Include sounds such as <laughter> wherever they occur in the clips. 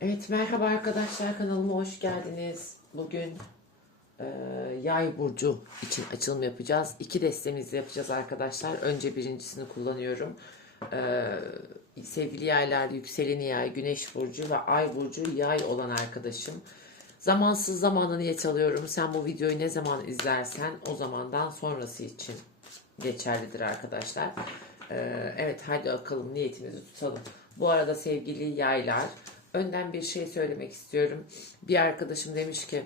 Evet merhaba arkadaşlar kanalıma hoş geldiniz. Bugün e, yay burcu için açılım yapacağız. İki destemizle yapacağız arkadaşlar. Önce birincisini kullanıyorum. E, sevgili yaylar yükseleni yay, güneş burcu ve ay burcu yay olan arkadaşım. Zamansız zamanla niyet alıyorum. Sen bu videoyu ne zaman izlersen o zamandan sonrası için geçerlidir arkadaşlar. Ee, evet hadi bakalım niyetimizi tutalım. Bu arada sevgili yaylar önden bir şey söylemek istiyorum. Bir arkadaşım demiş ki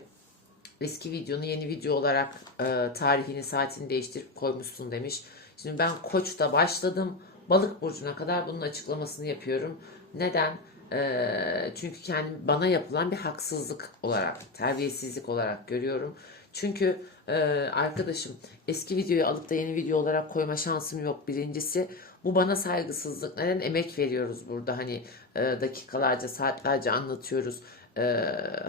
eski videonu yeni video olarak e, tarihini saatini değiştirip koymuşsun demiş. Şimdi ben Koç'ta başladım. Balık burcuna kadar bunun açıklamasını yapıyorum. Neden? E, çünkü kendim bana yapılan bir haksızlık olarak, terbiyesizlik olarak görüyorum. Çünkü e, arkadaşım eski videoyu alıp da yeni video olarak koyma şansım yok birincisi. Bu bana saygısızlık. Neden emek veriyoruz burada hani e, dakikalarca saatlerce anlatıyoruz. E,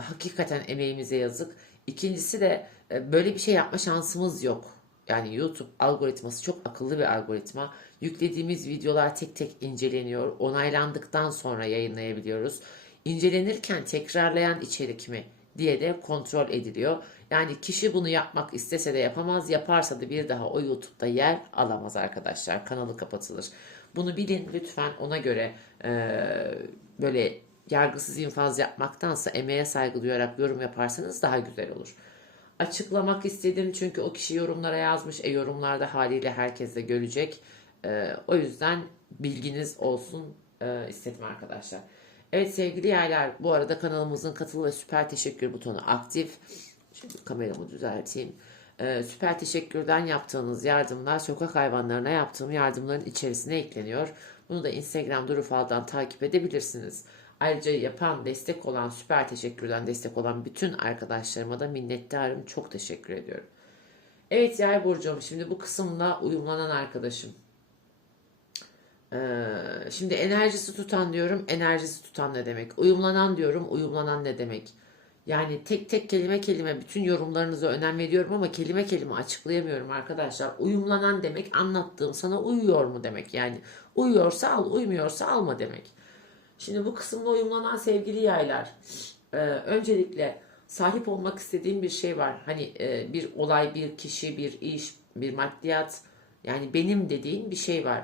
hakikaten emeğimize yazık. İkincisi de e, böyle bir şey yapma şansımız yok. Yani YouTube algoritması çok akıllı bir algoritma. Yüklediğimiz videolar tek tek inceleniyor. Onaylandıktan sonra yayınlayabiliyoruz. İncelenirken tekrarlayan içerik mi diye de kontrol ediliyor. Yani kişi bunu yapmak istese de yapamaz. Yaparsa da bir daha o YouTube'da yer alamaz arkadaşlar. Kanalı kapatılır. Bunu bilin lütfen ona göre e, böyle yargısız infaz yapmaktansa emeğe saygı duyarak yorum yaparsanız daha güzel olur. Açıklamak istedim çünkü o kişi yorumlara yazmış. E yorumlarda haliyle herkes de görecek. E, o yüzden bilginiz olsun e, istedim arkadaşlar. Evet sevgili yerler bu arada kanalımızın katıl süper teşekkür butonu aktif. Şimdi kameramı düzelteyim. Ee, süper teşekkürden yaptığınız yardımlar sokak hayvanlarına yaptığım yardımların içerisine ekleniyor. Bunu da Instagram Durufal'dan takip edebilirsiniz. Ayrıca yapan, destek olan, süper teşekkürden destek olan bütün arkadaşlarıma da minnettarım. Çok teşekkür ediyorum. Evet Yay Burcu'm şimdi bu kısımla uyumlanan arkadaşım. Ee, şimdi enerjisi tutan diyorum. Enerjisi tutan ne demek? Uyumlanan diyorum. Uyumlanan ne demek? Yani tek tek kelime kelime bütün yorumlarınıza önem veriyorum ama kelime kelime açıklayamıyorum arkadaşlar. Uyumlanan demek anlattığım sana uyuyor mu demek. Yani uyuyorsa al, uymuyorsa alma demek. Şimdi bu kısımda uyumlanan sevgili yaylar. Ee, öncelikle sahip olmak istediğim bir şey var. Hani e, bir olay, bir kişi, bir iş, bir maddiyat. Yani benim dediğin bir şey var.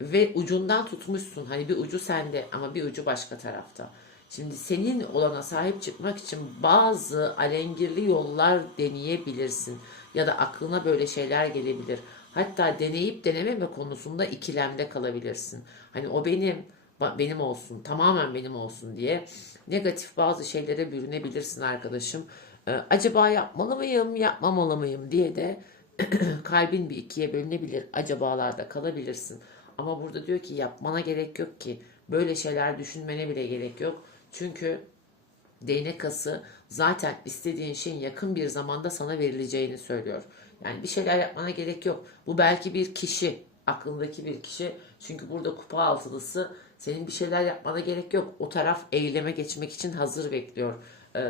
Ve ucundan tutmuşsun. Hani bir ucu sende ama bir ucu başka tarafta. Şimdi senin olana sahip çıkmak için bazı alengirli yollar deneyebilirsin. Ya da aklına böyle şeyler gelebilir. Hatta deneyip denememe konusunda ikilemde kalabilirsin. Hani o benim, benim olsun, tamamen benim olsun diye negatif bazı şeylere bürünebilirsin arkadaşım. Ee, acaba yapmalı mıyım, yapmamalı mıyım diye de <clears throat> kalbin bir ikiye bölünebilir. Acabalarda kalabilirsin. Ama burada diyor ki yapmana gerek yok ki. Böyle şeyler düşünmene bile gerek yok. Çünkü değnek ası zaten istediğin şeyin yakın bir zamanda sana verileceğini söylüyor. Yani bir şeyler yapmana gerek yok. Bu belki bir kişi, aklındaki bir kişi. Çünkü burada kupa altılısı senin bir şeyler yapmana gerek yok. O taraf eyleme geçmek için hazır bekliyor. Ee,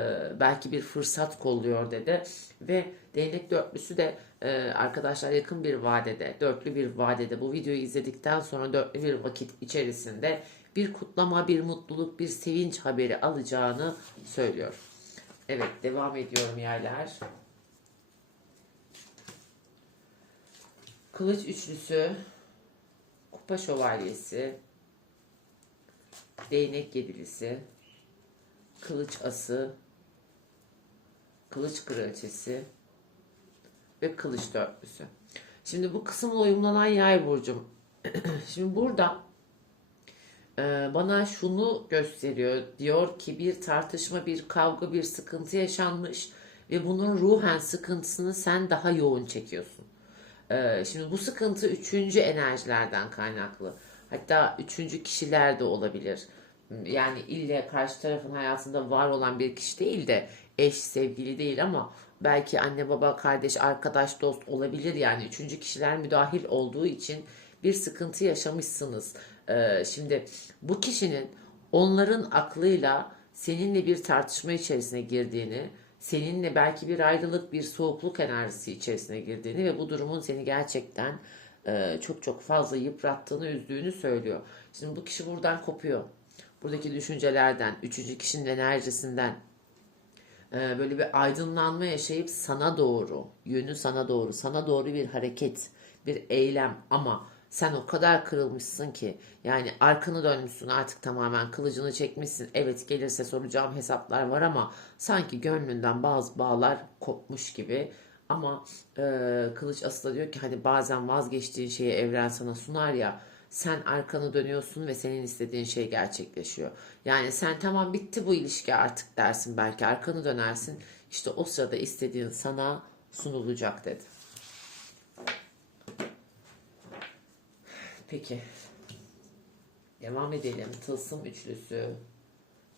belki bir fırsat kolluyor dedi. Ve değnek dörtlüsü de e, arkadaşlar yakın bir vadede, dörtlü bir vadede bu videoyu izledikten sonra dörtlü bir vakit içerisinde bir kutlama, bir mutluluk, bir sevinç haberi alacağını söylüyor. Evet devam ediyorum yerler. Kılıç üçlüsü, kupa şövalyesi, değnek yedilisi, kılıç ası, kılıç kraliçesi ve kılıç dörtlüsü. Şimdi bu kısımla uyumlanan yay burcum. <clears throat> Şimdi burada e, bana şunu gösteriyor. Diyor ki bir tartışma, bir kavga, bir sıkıntı yaşanmış ve bunun ruhen sıkıntısını sen daha yoğun çekiyorsun. E, şimdi bu sıkıntı üçüncü enerjilerden kaynaklı. Hatta üçüncü kişiler de olabilir. Yani ille karşı tarafın hayatında var olan bir kişi değil de eş, sevgili değil ama belki anne, baba, kardeş, arkadaş, dost olabilir yani. Üçüncü kişiler müdahil olduğu için bir sıkıntı yaşamışsınız. Ee, şimdi bu kişinin onların aklıyla seninle bir tartışma içerisine girdiğini, seninle belki bir ayrılık, bir soğukluk enerjisi içerisine girdiğini ve bu durumun seni gerçekten e, çok çok fazla yıprattığını, üzdüğünü söylüyor. Şimdi bu kişi buradan kopuyor. buradaki düşüncelerden, üçüncü kişinin enerjisinden e, böyle bir aydınlanma yaşayıp sana doğru, yönü sana doğru, sana doğru bir hareket, bir eylem ama sen o kadar kırılmışsın ki yani arkanı dönmüşsün artık tamamen kılıcını çekmişsin. Evet gelirse soracağım hesaplar var ama sanki gönlünden bazı bağlar kopmuş gibi. Ama e, Kılıç Aslı diyor ki hani bazen vazgeçtiğin şeyi evren sana sunar ya sen arkanı dönüyorsun ve senin istediğin şey gerçekleşiyor. Yani sen tamam bitti bu ilişki artık dersin belki arkanı dönersin. İşte o sırada istediğin sana sunulacak dedi. Peki. Devam edelim. Tılsım üçlüsü.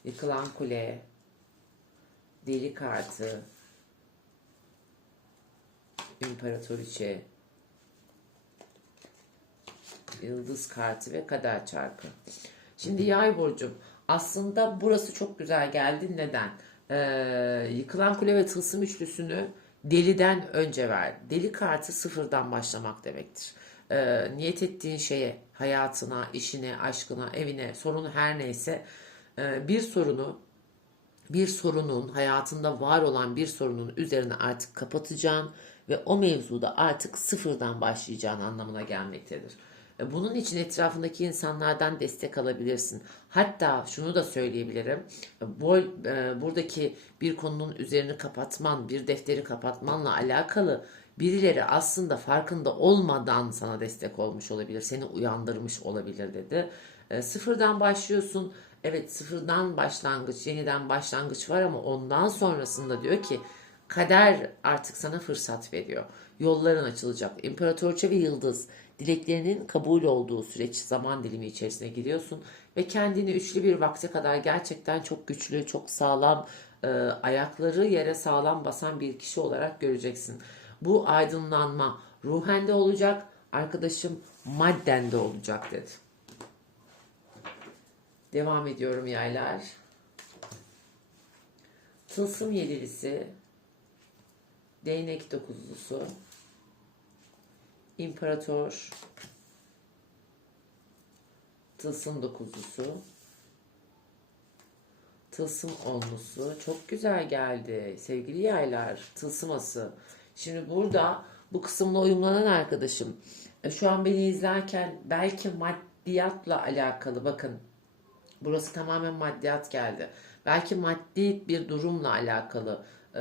Yıkılan kule. Deli kartı. İmparatoriçe. Yıldız kartı ve kader çarkı. Şimdi yay burcum. Aslında burası çok güzel geldi. Neden? Ee, yıkılan kule ve tılsım üçlüsünü deliden önce ver. Deli kartı sıfırdan başlamak demektir. Ee, niyet ettiğin şeye, hayatına, işine, aşkına, evine, sorunu her neyse e, bir sorunu bir sorunun hayatında var olan bir sorunun üzerine artık kapatacaksın ve o mevzuda artık sıfırdan başlayacağın anlamına gelmektedir. E, Bunun için etrafındaki insanlardan destek alabilirsin. Hatta şunu da söyleyebilirim. E, Bu, e, buradaki bir konunun üzerini kapatman, bir defteri kapatmanla alakalı birileri aslında farkında olmadan sana destek olmuş olabilir, seni uyandırmış olabilir dedi. E, sıfırdan başlıyorsun. Evet sıfırdan başlangıç, yeniden başlangıç var ama ondan sonrasında diyor ki kader artık sana fırsat veriyor. Yolların açılacak. İmparatorça ve yıldız dileklerinin kabul olduğu süreç zaman dilimi içerisine giriyorsun ve kendini üçlü bir vakte kadar gerçekten çok güçlü, çok sağlam, e, ayakları yere sağlam basan bir kişi olarak göreceksin. Bu aydınlanma ruhen de olacak, arkadaşım madden de olacak dedi. Devam ediyorum yaylar. Tılsım yedilisi, değnek dokuzlusu, imparator, tılsım dokuzlusu, tılsım onlusu. Çok güzel geldi sevgili yaylar. Tılsıması. Şimdi burada bu kısımla uyumlanan arkadaşım e, şu an beni izlerken belki maddiyatla alakalı bakın Burası tamamen maddiyat geldi. Belki maddi bir durumla alakalı. Ee,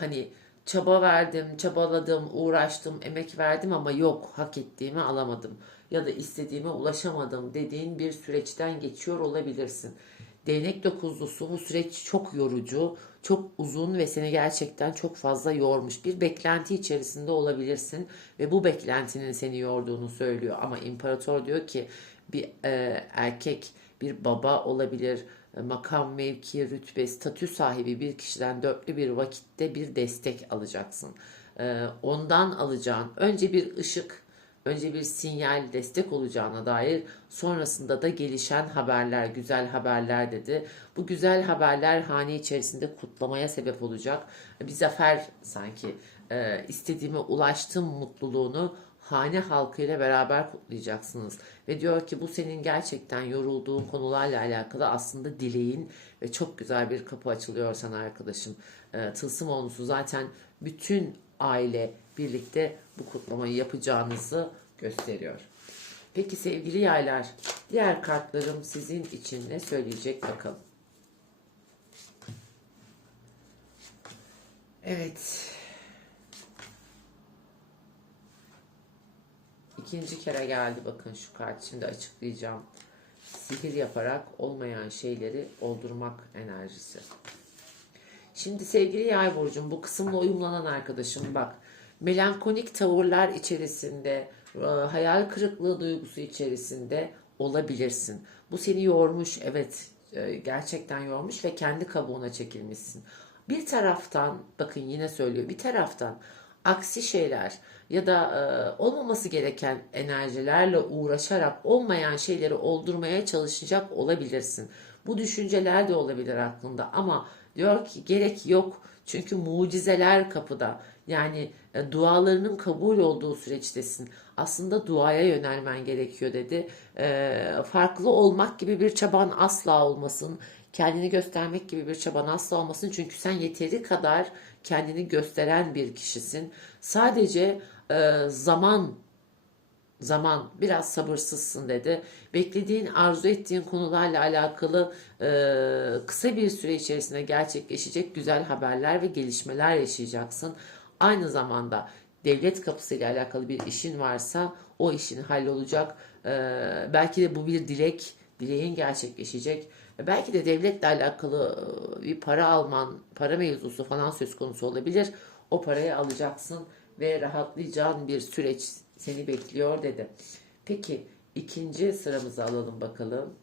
hani çaba verdim, çabaladım, uğraştım, emek verdim ama yok hak ettiğimi alamadım. Ya da istediğime ulaşamadım dediğin bir süreçten geçiyor olabilirsin. Değnek dokuzlusu bu süreç çok yorucu, çok uzun ve seni gerçekten çok fazla yormuş. Bir beklenti içerisinde olabilirsin ve bu beklentinin seni yorduğunu söylüyor. Ama imparator diyor ki bir e, erkek bir baba olabilir, makam, mevki, rütbe, statü sahibi bir kişiden dörtlü bir vakitte bir destek alacaksın. E, Ondan alacağın önce bir ışık, önce bir sinyal destek olacağına dair sonrasında da gelişen haberler, güzel haberler dedi. Bu güzel haberler hane içerisinde kutlamaya sebep olacak. Bir zafer sanki e, istediğime ulaştım mutluluğunu hane halkıyla beraber kutlayacaksınız. Ve diyor ki bu senin gerçekten yorulduğun konularla alakalı aslında dileğin ve çok güzel bir kapı açılıyor sana arkadaşım. E, tılsım olmuşsu zaten bütün aile birlikte bu kutlamayı yapacağınızı gösteriyor. Peki sevgili yaylar, diğer kartlarım sizin için ne söyleyecek bakalım. Evet. İkinci kere geldi bakın şu kart. Şimdi açıklayacağım. Sihir yaparak olmayan şeyleri oldurmak enerjisi. Şimdi sevgili yay burcum bu kısımla uyumlanan arkadaşım bak. Melankolik tavırlar içerisinde, e, hayal kırıklığı duygusu içerisinde olabilirsin. Bu seni yormuş, evet e, gerçekten yormuş ve kendi kabuğuna çekilmişsin. Bir taraftan, bakın yine söylüyor, bir taraftan aksi şeyler ya da e, olmaması gereken enerjilerle uğraşarak olmayan şeyleri oldurmaya çalışacak olabilirsin. Bu düşünceler de olabilir aklında ama diyor ki gerek yok çünkü mucizeler kapıda. Yani E, dualarının kabul olduğu süreçtesin. Aslında duaya yönelmen gerekiyor dedi. E, farklı olmak gibi bir çaban asla olmasın. Kendini göstermek gibi bir çaban asla olmasın. Çünkü sen yeteri kadar kendini gösteren bir kişisin. Sadece e, zaman zaman biraz sabırsızsın dedi. Beklediğin, arzu ettiğin konularla alakalı e, kısa bir süre içerisinde gerçekleşecek güzel haberler ve gelişmeler yaşayacaksın. Aynı zamanda devlet kapısıyla alakalı bir işin varsa o işin hallolacak. E, belki de bu bir dilek, dileğin gerçekleşecek. Belki de devletle alakalı e, bir para alman, para mevzusu falan söz konusu olabilir. O parayı alacaksın ve rahatlayacağın bir süreç seni bekliyor dedi. Peki ikinci sıramızı alalım bakalım.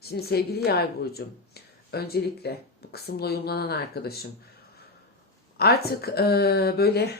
Şimdi sevgili yay burcum, öncelikle bu kısımla uyumlanan arkadaşım, artık e, böyle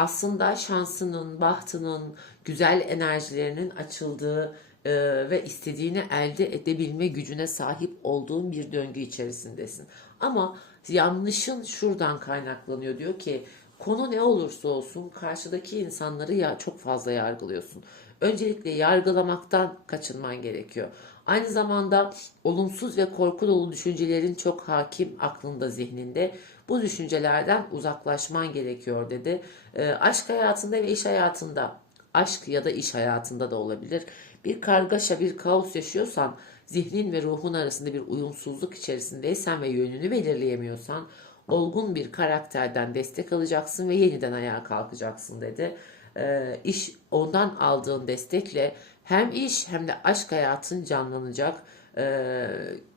aslında şansının, bahtının, güzel enerjilerinin açıldığı e, ve istediğini elde edebilme gücüne sahip olduğun bir döngü içerisindesin. Ama yanlışın şuradan kaynaklanıyor diyor ki konu ne olursa olsun karşıdaki insanları ya çok fazla yargılıyorsun. Öncelikle yargılamaktan kaçınman gerekiyor. Aynı zamanda olumsuz ve korku dolu düşüncelerin çok hakim aklında, zihninde. Bu düşüncelerden uzaklaşman gerekiyor dedi. E, aşk hayatında ve iş hayatında, aşk ya da iş hayatında da olabilir. Bir kargaşa, bir kaos yaşıyorsan, zihnin ve ruhun arasında bir uyumsuzluk içerisindeysen ve yönünü belirleyemiyorsan, olgun bir karakterden destek alacaksın ve yeniden ayağa kalkacaksın dedi. E, iş ondan aldığın destekle hem iş hem de aşk hayatın canlanacak. E,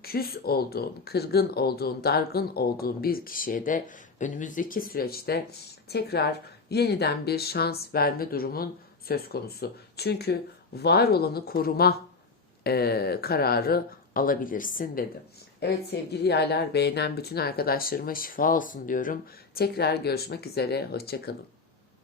küs olduğun, kırgın olduğun, dargın olduğun bir kişiye de önümüzdeki süreçte tekrar yeniden bir şans verme durumun söz konusu. Çünkü var olanı koruma e, kararı alabilirsin dedi. Evet sevgili yaylar beğenen bütün arkadaşlarıma şifa olsun diyorum. Tekrar görüşmek üzere. Hoşçakalın.